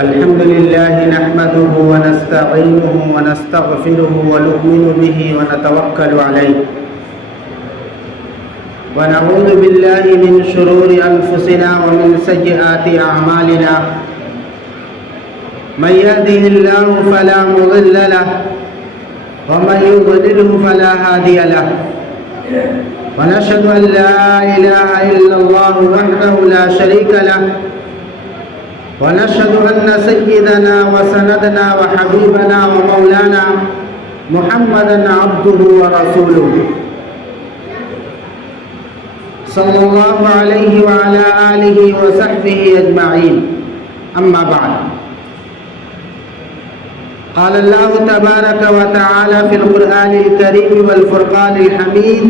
الحمد لله نحمده ونستعينه ونستغفره ونؤمن به ونتوكل عليه ونعوذ بالله من شرور أنفسنا ومن سيئات أعمالنا من يهده الله فلا مضل له ومن يضلله فلا هادي له ونشهد أن لا إله إلا الله وحده لا شريك له ونشهد أن سيدنا وسندنا وحبيبنا ومولانا محمدا عبده ورسوله صلى الله عليه وعلى آله وصحبه أجمعين أما بعد قال الله تبارك وتعالى في القرآن الكريم والفرقان الحميد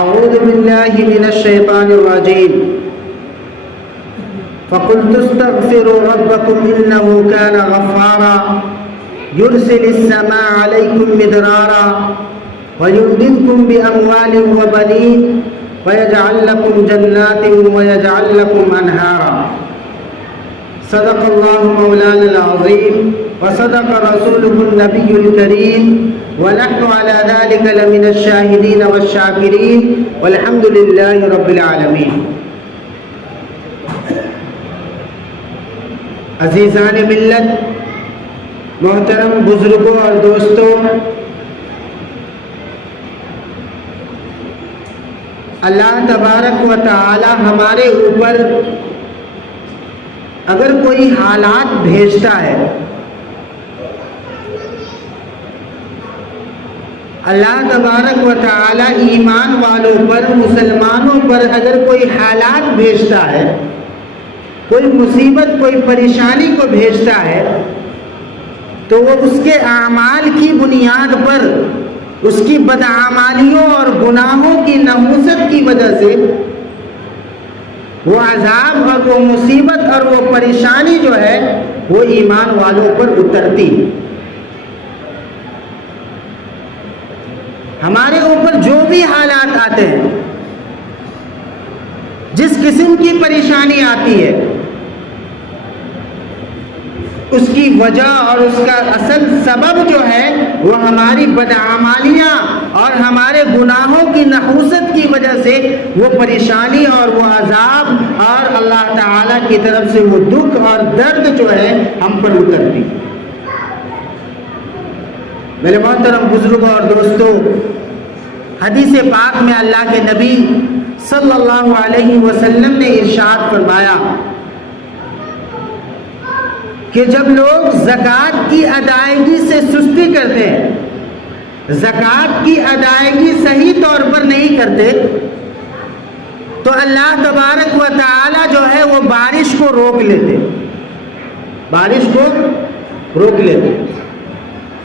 أعوذ بالله من الشيطان الرجيم فقلت استغفروا ربكم إنه كان غفارا يرسل السماء عليكم مدرارا ويمددكم بأموال وبنين ويجعل لكم جنات ويجعل لكم أنهارا صدق الله مولانا العظيم وصدق رسوله النبي الكريم ونحن على ذلك لمن الشاهدين والشاكرين والحمد لله رب العالمين. عزیزان ملت، محترم بزرگوں اور دوستوں، اللہ تبارک و تعالی ہمارے اوپر اگر کوئی حالات بھیجتا ہے، اللہ تبارک و تعالی ایمان والوں پر، مسلمانوں پر اگر کوئی حالات بھیجتا ہے، کوئی مصیبت، کوئی پریشانی کو بھیجتا ہے، تو وہ اس کے اعمال کی بنیاد پر، اس کی بدعمالیوں اور گناہوں کی نحوست کی وجہ سے وہ عذاب اور وہ مصیبت اور وہ پریشانی جو ہے وہ ایمان والوں پر اترتی. ہمارے اوپر جو بھی حالات آتے ہیں، جس قسم کی پریشانی آتی ہے، اس کی وجہ اور اس کا اصل سبب جو ہے وہ ہماری بدعمالیاں اور ہمارے گناہوں کی نحوست کی وجہ سے وہ پریشانی اور وہ عذاب اور اللہ تعالیٰ کی طرف سے وہ دکھ اور درد جو ہے ہم پر اترتی. میرے محترم بزرگوں اور دوستوں، حدیث پاک میں اللہ کے نبی صلی اللہ علیہ وسلم نے ارشاد فرمایا کہ جب لوگ زکوٰۃ کی ادائیگی سے سستی کرتے ہیں، زکوٰۃ کی ادائیگی صحیح طور پر نہیں کرتے، تو اللہ تبارک و تعالی جو ہے وہ بارش کو روک لیتے، بارش کو روک لیتے.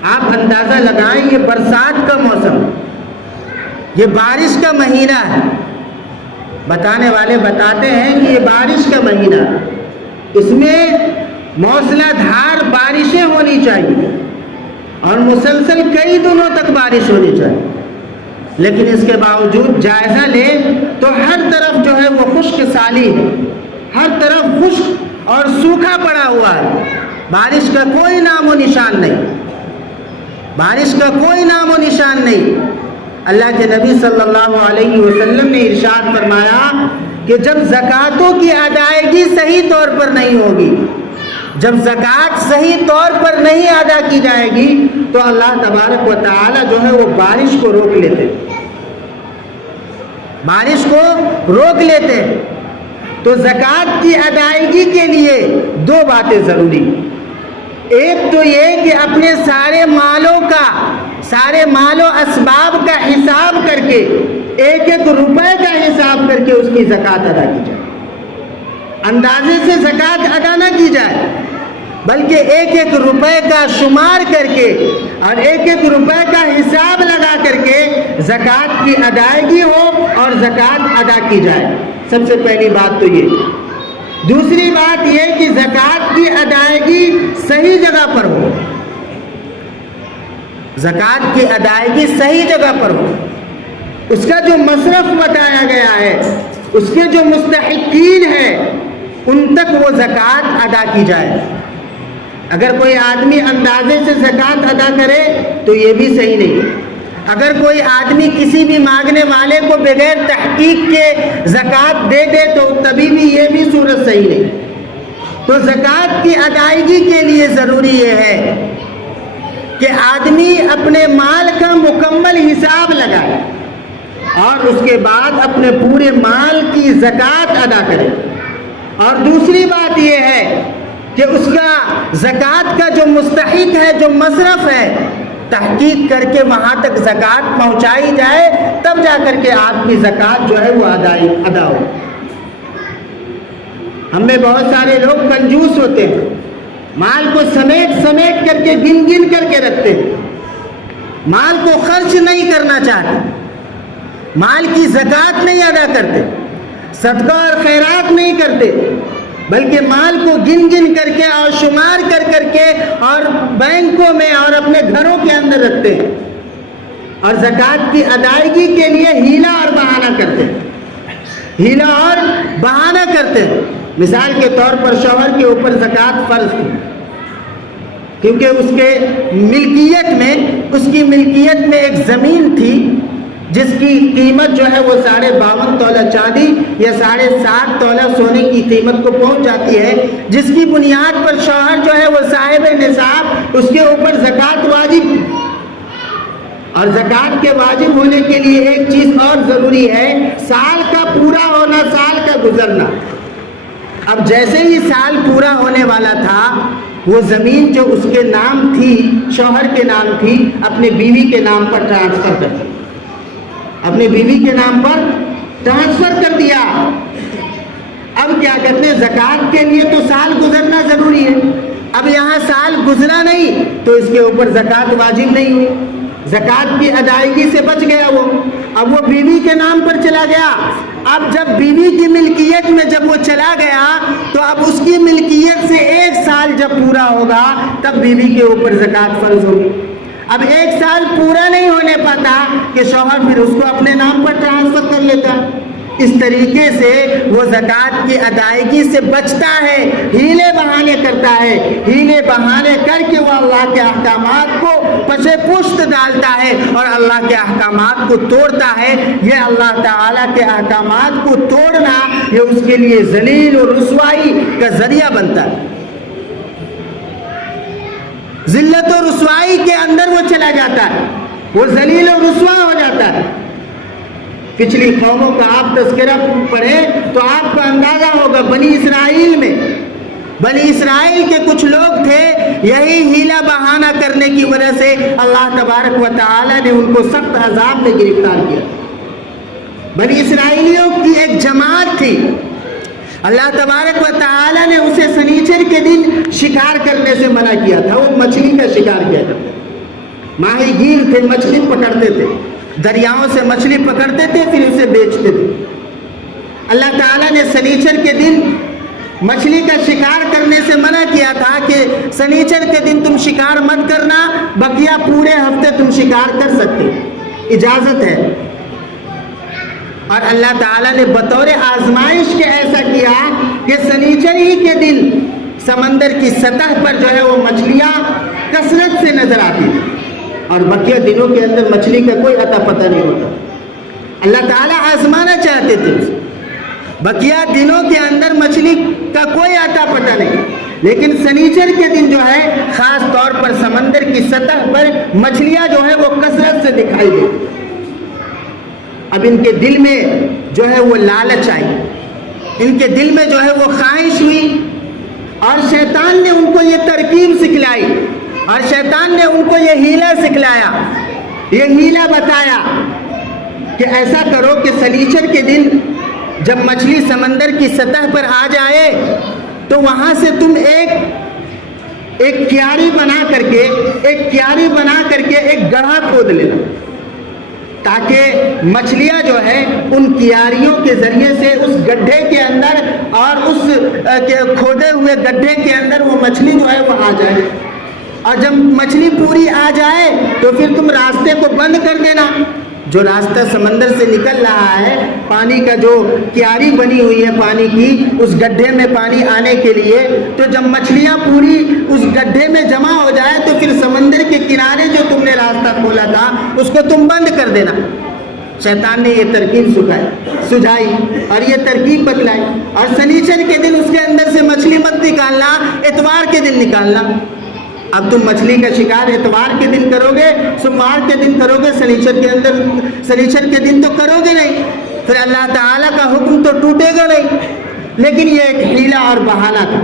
آپ اندازہ لگائیں، یہ برسات کا موسم، یہ بارش کا مہینہ ہے. بتانے والے بتاتے ہیں کہ یہ بارش کا مہینہ، اس میں موسلا دھار بارشیں ہونی چاہیے اور مسلسل کئی دنوں تک بارش ہونی چاہیے، لیکن اس کے باوجود جائزہ لیں تو ہر طرف جو ہے وہ خشک سالی ہے، ہر طرف خشک اور سوکھا پڑا ہوا ہے، بارش کا کوئی نام و نشان نہیں، بارش کا کوئی نام و نشان نہیں. اللہ کے نبی صلی اللہ علیہ وسلم نے ارشاد فرمایا کہ جب زکوٰۃوں کی ادائیگی صحیح طور پر نہیں ہوگی، جب زکوٰۃ صحیح طور پر نہیں ادا کی جائے گی، تو اللہ تبارک و تعالی جو ہے وہ بارش کو روک لیتے، بارش کو روک لیتے. تو زکوٰۃ کی ادائیگی کے لیے دو باتیں ضروری. ایک تو یہ کہ اپنے سارے مالوں کا، سارے مال و اسباب کا حساب کر کے، ایک ایک روپے کا حساب کر کے اس کی زکوٰۃ ادا کی جائے. اندازے سے زکوٰۃ ادا نہ کی جائے، بلکہ ایک ایک روپے کا شمار کر کے اور ایک ایک روپے کا حساب لگا کر کے زکوٰۃ کی ادائیگی ہو اور زکوٰۃ ادا کی جائے. سب سے پہلی بات تو یہ. دوسری بات یہ کہ زکوٰۃ کی ادائیگی صحیح جگہ پر ہو، زکوٰۃ کی ادائیگی صحیح جگہ پر ہو. اس کا جو مصرف بتایا گیا ہے، اس کے جو مستحقین ہیں، ان تک وہ زکوٰۃ ادا کی جائے۔ اگر کوئی آدمی اندازے سے زکوٰۃ ادا کرے تو یہ بھی صحیح نہیں۔ اگر کوئی آدمی کسی بھی مانگنے والے کو بغیر تحقیق کے زکوٰۃ دے دے تو تبھی بھی یہ بھی صورت صحیح نہیں۔ تو زکوٰۃ کی ادائیگی کے لیے ضروری یہ ہے کہ آدمی اپنے مال کا مکمل حساب لگائے اور اس کے بعد اپنے پورے مال کی زکوٰۃ ادا کرے۔ اور دوسری بات یہ ہے کہ اس کا زکوٰۃ کا جو مستحق ہے، جو مصرف ہے، تحقیق کر کے وہاں تک زکوٰۃ پہنچائی جائے، تب جا کر کے آپ کی زکوٰۃ جو ہے وہ ادا ہو۔ ہم میں بہت سارے لوگ کنجوس ہوتے ہیں، مال کو سمیٹ کر کے گن کر کے رکھتے ہیں، مال کو خرچ نہیں کرنا چاہتے، مال کی زکوٰۃ نہیں ادا کرتے، صدقہ اور خیرات نہیں کرتے، بلکہ مال کو گن کر کے اور شمار کر کے اور بینکوں میں اور اپنے گھروں کے اندر رکھتے ہیں، اور زکوٰۃ کی ادائیگی کے لیے ہیلا اور بہانہ کرتے ہیں، ہیلا اور بہانہ کرتے ہیں۔ مثال کے طور پر شوہر کے اوپر زکوٰۃ فرض تھی، کیونکہ اس کی ملکیت میں ایک زمین تھی جس کی قیمت جو ہے وہ 52.5 تولہ چاندی یا 7.5 تولہ سونے کی قیمت کو پہنچ جاتی ہے، جس کی بنیاد پر شوہر جو ہے وہ صاحب نصاب، اس کے اوپر زکوٰۃ واجب تھی۔ اور زکوٰۃ کے واجب ہونے کے لیے ایک چیز اور ضروری ہے، سال کا پورا ہونا، سال کا گزرنا۔ اب جیسے ہی سال پورا ہونے والا تھا، وہ زمین جو اس کے نام تھی، شوہر کے نام تھی، اپنے بیوی کے نام پر ٹرانسفر کر دیا، اپنے بیوی کے نام پر ٹرانسفر کر دیا۔ اب کیا کہتے ہیں، زکوٰۃ کے لیے تو سال گزرنا ضروری ہے، اب یہاں سال گزرا نہیں تو اس کے اوپر زکوٰۃ واجب نہیں ہوئی، زکوٰۃ کی ادائیگی سے بچ گیا وہ، اب وہ بیوی کے نام پر چلا گیا۔ اب جب بیوی کی ملکیت میں جب وہ چلا گیا تو اب اس کی ملکیت سے 1 سال جب پورا ہوگا تب بیوی کے اوپر زکوٰۃ فرض ہوگی۔ اب 1 سال پورا نہیں ہونے پاتا کہ شوہر پھر اس کو اپنے نام پر ٹرانسفر کر لیتا۔ اس طریقے سے وہ زکوٰۃ کی ادائیگی سے بچتا ہے، ہیلے بہانے کرتا ہے، ہیلے بہانے کر کے وہ اللہ کے احکامات کو پشے پشت ڈالتا ہے اور اللہ کے احکامات کو توڑتا ہے۔ یہ اللہ تعالیٰ کے احکامات کو توڑنا یہ اس کے لیے ذلیل اور رسوائی کا ذریعہ بنتا ہے، ذلت و رسوائی کے اندر وہ چلا جاتا ہے، وہ ذلیل و رسوا ہو جاتا ہے۔ پچھلی قوموں کا آپ تذکرہ پڑھیں تو آپ کو اندازہ ہوگا، بنی اسرائیل کے کچھ لوگ تھے، یہی ہیلا بہانہ کرنے کی وجہ سے اللہ تبارک و تعالی نے ان کو سخت عذاب میں گرفتار کیا۔ بنی اسرائیلیوں کی ایک جماعت تھی، اللہ تبارک و تعالی نے اسے سنیچر کے دن شکار کرنے سے منع کیا تھا۔ وہ مچھلی کا شکار کیا کرتے، ماہی گیر تھے، مچھلی پکڑتے تھے، دریاؤں سے مچھلی پکڑتے تھے پھر اسے بیچتے تھے۔ اللہ تعالیٰ نے سنیچر کے دن مچھلی کا شکار کرنے سے منع کیا تھا کہ سنیچر کے دن تم شکار مت کرنا، بقیہ پورے ہفتے تم شکار کر سکتے، اجازت ہے۔ اور اللہ تعالیٰ نے بطور آزمائش کے ایسا کیا کہ سنیچر ہی کے دن سمندر کی سطح پر جو ہے وہ مچھلیاں کثرت سے نظر آتی تھی، اور بقیہ دنوں کے اندر مچھلی کا کوئی اتا پتہ نہیں ہوتا۔ اللہ تعالیٰ آزمانا چاہتے تھے، بقیہ دنوں کے اندر مچھلی کا کوئی اتا پتہ نہیں، لیکن سنیچر کے دن جو ہے خاص طور پر سمندر کی سطح پر مچھلیاں جو ہے وہ کثرت سے دکھائی دی۔ اب ان کے دل میں جو ہے وہ لالچ آئی، ان کے دل میں جو ہے وہ خواہش ہوئی، اور شیطان نے ان کو یہ ترکیب سکھلائی، اور شیطان نے ان کو یہ ہیلا سکھلایا، یہ ہیلا بتایا کہ ایسا کرو کہ سنیچر کے دن جب مچھلی سمندر کی سطح پر آ جائے تو وہاں سے تم ایک کیاری بنا کر کے ایک گڑھا کھود لینا، تاکہ مچھلیاں جو ہے ان کیاریوں کے ذریعے سے اس گڈھے کے اندر اور اس کھودے ہوئے گڈھے کے اندر وہ مچھلی جو ہے وہ آ جائے، اور جب مچھلی پوری آ جائے تو پھر تم راستے کو بند کر دینا، جو راستہ سمندر سے نکل رہا ہے، پانی کا جو کیاری بنی ہوئی ہے پانی کی، اس گڈھے میں پانی آنے کے لیے، تو جب مچھلیاں پوری اس گڈھے میں جمع ہو جائے تو پھر سمندر کے کنارے جو تم نے راستہ کھولا تھا اس کو تم بند کر دینا۔ شیطان نے یہ ترکیب سجھائی اور یہ ترکیب بتلائی، اور سنیچر کے دن اس کے اندر سے مچھلی مت نکالنا، اتوار کے دن نکالنا۔ اب تم مچھلی کا شکار اتوار کے دن کرو گے، سوموار کے دن کرو گے، سنیچر کے دن تو کرو گے نہیں، پھر اللہ تعالیٰ کا حکم تو ٹوٹے گا نہیں۔ لیکن یہ ایک حیلہ اور بہانہ تھا،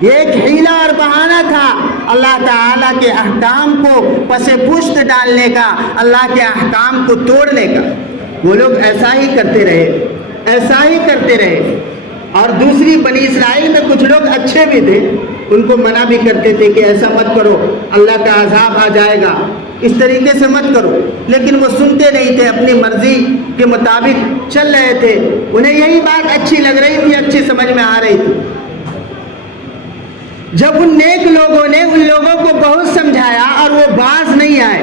یہ ایک حیلہ اور بہانہ تھا اللہ تعالیٰ کے احکام کو پس پشت ڈالنے کا، اللہ کے احکام کو توڑنے کا۔ وہ لوگ ایسا ہی کرتے رہے، ایسا ہی کرتے رہے۔ اور دوسری بنی اسرائیل میں کچھ لوگ اچھے بھی تھے، ان کو منع بھی کرتے تھے کہ ایسا مت کرو، اللہ کا عذاب آ جائے گا، اس طریقے سے مت کرو، لیکن وہ سنتے نہیں تھے، اپنی مرضی کے مطابق چل رہے تھے۔ انہیں یہی بات اچھی لگ رہی تھی، اچھی سمجھ میں آ رہی تھی۔ جب ان نیک لوگوں نے ان لوگوں کو بہت سمجھایا اور وہ باز نہیں آئے،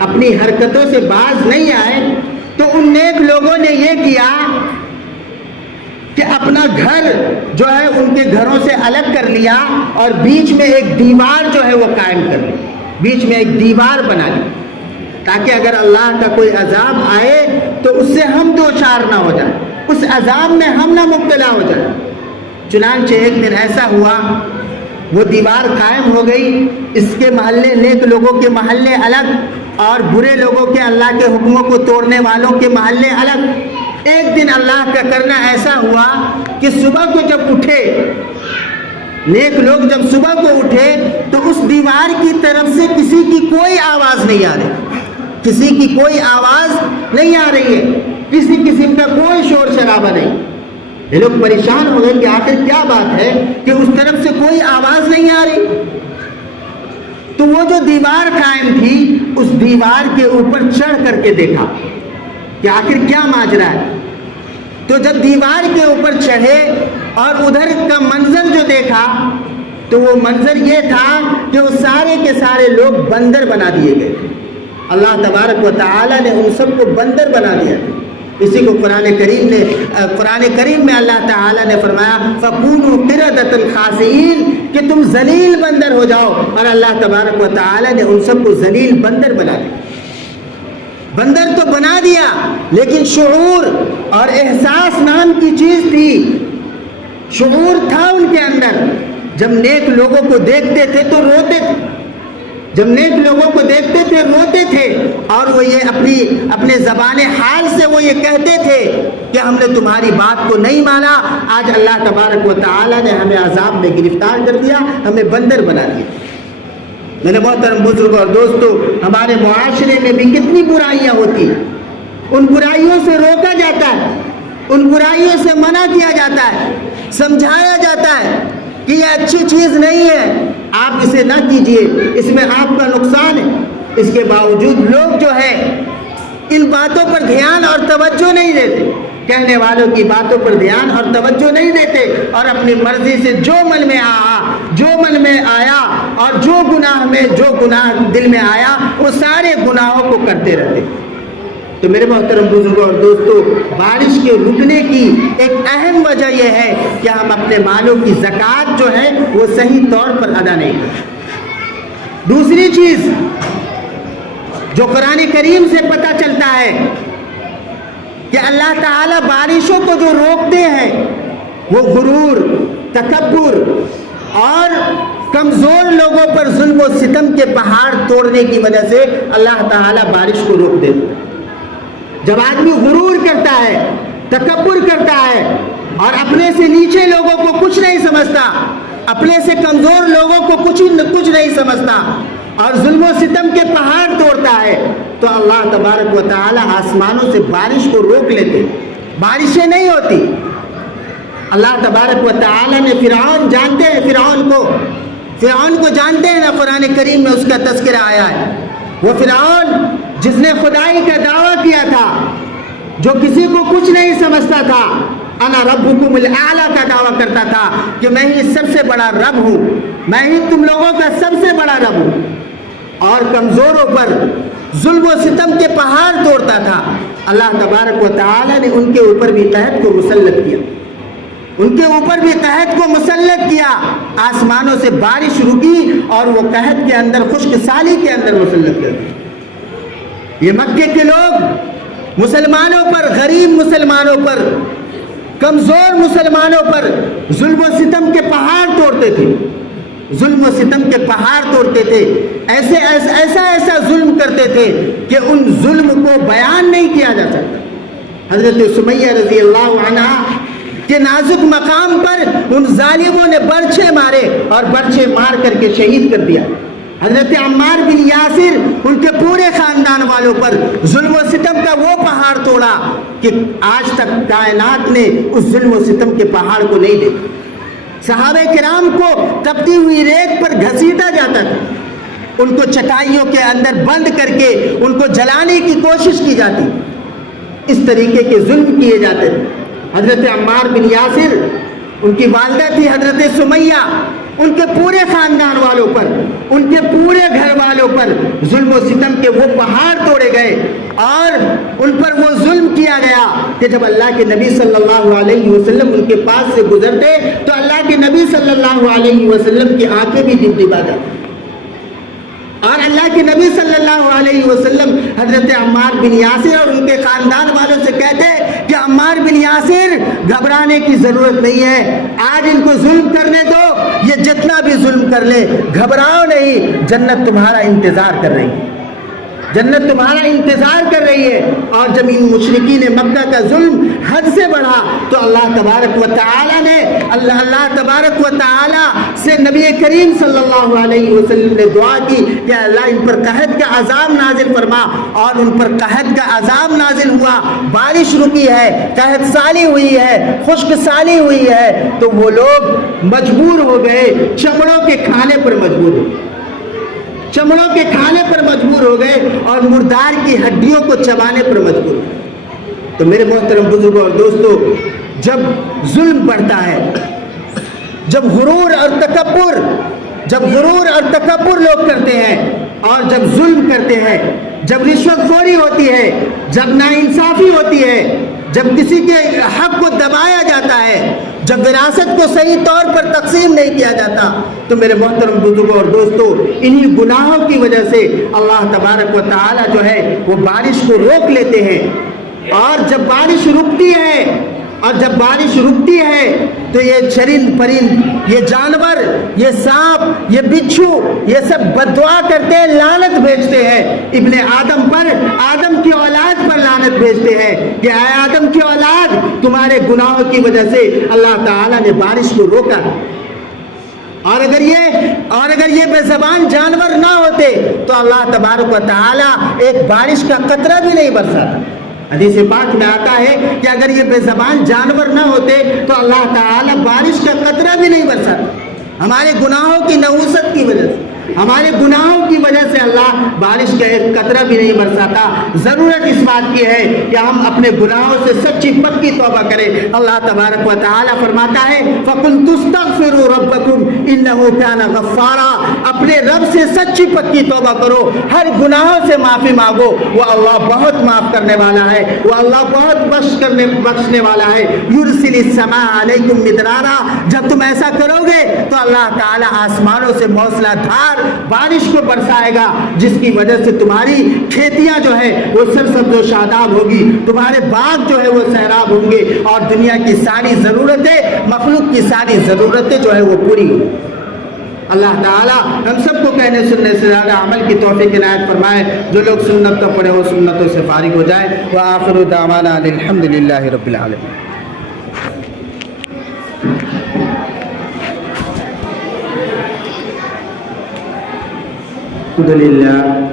اپنی حرکتوں سے باز نہیں آئے، تو ان نیک لوگوں نے یہ کیا کہ اپنا گھر جو ہے ان کے گھروں سے الگ کر لیا اور بیچ میں ایک دیوار جو ہے وہ قائم کر لی، بیچ میں ایک دیوار بنا لی، تاکہ اگر اللہ کا کوئی عذاب آئے تو اس سے ہم دو چار نہ ہو جائیں، اس عذاب میں ہم نہ مبتلا ہو جائیں۔ چنانچہ ایک دن ایسا ہوا، وہ دیوار قائم ہو گئی، اس کے محلے، نیک لوگوں کے محلے الگ اور برے لوگوں کے، اللہ کے حکموں کو توڑنے والوں کے محلے الگ۔ ایک دن اللہ کا کرنا ایسا ہوا کہ صبح کو جب اٹھے، نیک لوگ جب صبح کو اٹھے تو اس دیوار کی طرف سے کسی کی کوئی آواز نہیں آ رہی، کسی کی کوئی آواز نہیں آ رہی ہے، کسی قسم کا کوئی شور شرابہ نہیں۔ یہ لوگ پریشان ہو گئے کہ آخر کیا بات ہے کہ اس طرف سے کوئی آواز نہیں آ رہی۔ تو وہ جو دیوار قائم تھی، اس دیوار کے اوپر چڑھ کر کے دیکھا کہ آخر کیا ماجرا ہے۔ تو جب دیوار کے اوپر چڑھے اور ادھر کا منظر جو دیکھا تو وہ منظر یہ تھا کہ وہ سارے کے سارے لوگ بندر بنا دیے گئے۔ اللہ تبارک و تعالی نے ان سب کو بندر بنا دیا۔ اسی کو قرآن کریم میں اللہ تعالی نے فرمایا فَكُونُوا قِرَدَةً خَاسِئِينَ کہ تم ذلیل بندر ہو جاؤ، اور اللہ تبارک و تعالی نے ان سب کو ذلیل بندر بنا دیا۔ بندر تو بنا دیا، لیکن شعور اور احساس نام کی چیز تھی، شعور تھا ان کے اندر۔ جب نیک لوگوں کو دیکھتے تھے تو روتے تھے، جب نیک لوگوں کو دیکھتے تھے روتے تھے، اور وہ یہ اپنے زبان حال سے وہ یہ کہتے تھے کہ ہم نے تمہاری بات کو نہیں مانا، آج اللہ تبارک و تعالی نے ہمیں عذاب میں گرفتار کر دیا، ہمیں بندر بنا دیا۔ میرے محترم بزرگ اور دوستو، ہمارے معاشرے میں بھی کتنی برائیاں ہوتی ہیں، ان برائیوں سے روکا جاتا ہے، ان برائیوں سے منع کیا جاتا ہے، سمجھایا جاتا ہے کہ یہ اچھی چیز نہیں ہے، آپ اسے نہ کیجئے، اس میں آپ کا نقصان ہے۔ اس کے باوجود لوگ جو ہے ان باتوں پر دھیان اور توجہ نہیں دیتے، کہنے والوں کی باتوں پر دھیان اور توجہ نہیں دیتے، اور اپنی مرضی سے جو من میں آیا اور جو گناہ دل میں آیا وہ سارے گناہوں کو کرتے رہتے۔ تو میرے محترم بزرگوں اور دوستو، بارش کے رکنے کی ایک اہم وجہ یہ ہے کہ ہم اپنے مالوں کی زکوٰۃ جو ہے وہ صحیح طور پر ادا نہیں کرتے۔ دوسری چیز جو قرآن کریم سے پتہ چلتا ہے کہ اللہ تعالیٰ بارشوں کو جو روکتے ہیں وہ غرور، تکبر اور کمزور لوگوں پر ظلم و ستم کے پہاڑ توڑنے کی وجہ سے اللہ تعالیٰ بارش کو روک دیتے ہیں۔ جب آدمی غرور کرتا ہے، تکبر کرتا ہے اور اپنے سے نیچے لوگوں کو کچھ نہیں سمجھتا، اپنے سے کمزور لوگوں کو کچھ نہیں سمجھتا اور ظلم و ستم کے پہاڑ توڑتا ہے، تو اللہ تبارک و تعالی آسمانوں سے بارش کو روک لیتے، بارشیں نہیں ہوتی۔ اللہ تبارک و تعالی نے فرعون کو جانتے ہیں نا، قرآن کریم میں اس کا تذکرہ آیا ہے۔ وہ فرعون جس نے خدائی کا دعویٰ کیا تھا، جو کسی کو کچھ نہیں سمجھتا تھا، انا ربکم الاعلی کا دعویٰ کرتا تھا کہ میں ہی سب سے بڑا رب ہوں، میں ہی تم لوگوں کا سب سے بڑا رب ہوں، اور کمزوروں پر ظلم و ستم کے پہاڑ توڑتا تھا، اللہ تبارک و تعالی نے ان کے اوپر بھی قحط کو مسلط کیا، ان کے اوپر بھی قحط کو مسلط کیا، آسمانوں سے بارش رکی اور وہ قحط کے اندر، خشک سالی کے اندر مسلط کر دی۔ یہ مکے کے لوگ مسلمانوں پر، غریب مسلمانوں پر، کمزور مسلمانوں پر ظلم و ستم کے پہاڑ توڑتے تھے، ظلم و ستم کے پہاڑ توڑتے تھے، ایسا ظلم کرتے تھے کہ ان ظلم کو بیان نہیں کیا جا سکتا۔ حضرت سمیہ رضی اللہ عنہ کے نازک مقام پر ان ظالموں نے برچھے مارے اور برچھے مار کر کے شہید کر دیا۔ حضرت عمار بن یاسر ان کے پورے خاندان والوں پر ظلم و ستم کا وہ پہاڑ توڑا کہ آج تک کائنات نے اس ظلم و ستم کے پہاڑ کو نہیں دیکھا۔ صحابہ کرام کو تپتی ہوئی ریت پر گھسیٹا جاتا تھا، ان کو چٹائیوں کے اندر بند کر کے ان کو جلانے کی کوشش کی جاتی، اس طریقے کے ظلم کیے جاتے تھے۔ حضرت عمار بن یاسر، ان کی والدہ تھی حضرت سمیہ، ان کے پورے خاندان والوں پر، ان کے پورے گھر والوں پر ظلم و ستم کے وہ پہاڑ توڑے گئے اور ان پر وہ ظلم کیا گیا کہ جب اللہ کے نبی صلی اللہ علیہ وسلم ان کے پاس سے گزرتے تو اللہ کے نبی صلی اللہ علیہ وسلم کی آنکھیں بھی ڈبڈبا جاتی، اور اللہ کے نبی صلی اللہ علیہ وسلم حضرت عمار بن یاسر اور ان کے خاندان والوں سے کہتے کہ عمار بن یاسر گھبرانے کی ضرورت نہیں ہے، آج ان کو ظلم کرنے دو، یہ جتنا بھی ظلم کر لے، گھبراؤ نہیں، جنت تمہارا انتظار کر رہی ہے، جنت تمہارا انتظار کر رہی ہے۔ اور جب ان مشرکین مکہ کا ظلم حد سے بڑھا تو اللہ تبارک و تعالی نے اللہ تبارک و تعالی سے نبی کریم صلی اللہ علیہ وسلم نے دعا کی کہ اللہ ان پر قحط کا عذاب نازل فرما، اور ان پر قحط کا عذاب نازل ہوا، بارش رکی ہے، قحط سالی ہوئی ہے، خشک سالی ہوئی ہے، تو وہ لوگ مجبور ہو گئے، چمڑوں کے کھانے پر مجبور ہو گئے، چمڑوں کے کھانے پر مجبور ہو گئے اور مردار کی ہڈیوں کو چبانے پر مجبور ہو گئے۔ تو میرے محترم بزرگوں اور دوستو، جب ظلم بڑھتا ہے، جب غرور اور تکبر لوگ کرتے ہیں اور جب ظلم کرتے ہیں، جب رشوت خوری ہوتی ہے، جب ناانصافی ہوتی ہے، جب کسی کے حق کو دبایا جاتا ہے، جب وراثت کو صحیح طور پر تقسیم نہیں کیا جاتا، تو میرے محترم بزرگوں اور دوستو، انہی گناہوں کی وجہ سے اللہ تبارک و تعالی جو ہے وہ بارش کو روک لیتے ہیں، اور جب بارش رکتی ہے تو یہ چرند پرند، یہ جانور، یہ سانپ، یہ بچھو، یہ سب بددعا کرتے ہیں، لعنت بھیجتے ہیں ابن آدم پر، آدم کی اولاد پر لعنت بھیجتے ہیں کہ اے آدم کی اولاد، تمہارے گناہوں کی وجہ سے اللہ تعالیٰ نے بارش کو روکا۔ اور اگر یہ بے زبان جانور نہ ہوتے تو اللہ تبارک و تعالیٰ ایک بارش کا قطرہ بھی نہیں برساتا۔ حدیث پاک میں آتا ہے کہ اگر یہ بے زبان جانور نہ ہوتے تو اللہ تعالیٰ بارش کا قطرہ بھی نہیں برساتا۔ ہمارے گناہوں کی نحوست کی وجہ سے، ہمارے گناہوں کی وجہ سے اللہ بارش کا ایک قطرہ بھی نہیں برساتا۔ ضرورت اس بات کی ہے کہ ہم اپنے گناہوں سے سچی پکی توبہ کریں۔ اللہ تبارک و تعالیٰ فرماتا ہے فَقُلْتُ اسْتَغْفِرُوا رَبَّكُمْ إِنَّهُ كَانَ غَفَّارًا، اپنے رب سے سچی پکی توبہ کرو، ہر گناہوں سے معافی مانگو، وہ اللہ بہت معاف کرنے والا ہے، وہ اللہ بہت بخشنے والا ہے۔ يُرْسِلِ السَّمَاءَ عَلَيْكُمْ مِدْرَارًا، جب تم ایسا کرو گے تو اللہ تعالیٰ آسمانوں سے موسلا دھار بارش کو برسائے گا، جس کی وجہ سے تمہاری کھیتیاں جو ہے وہ سرسبز و شاداب ہوگی، تمہارے باغ جو ہے وہ سیراب ہوں گے، اور دنیا کی ساری ضرورتیں، مخلوق کی ساری ضرورتیں جو ہے وہ پوری ہوں۔ اللہ تعالیٰ ہم سب کو کہنے سننے سے زیادہ عمل کی توفیق عنایت فرمائے۔ جو لوگ سنت تو پڑھے وہ سنتوں سے فارغ ہو جائے۔ وآخر دعوانا الحمدللہ رب العالمین۔ الحمدللہ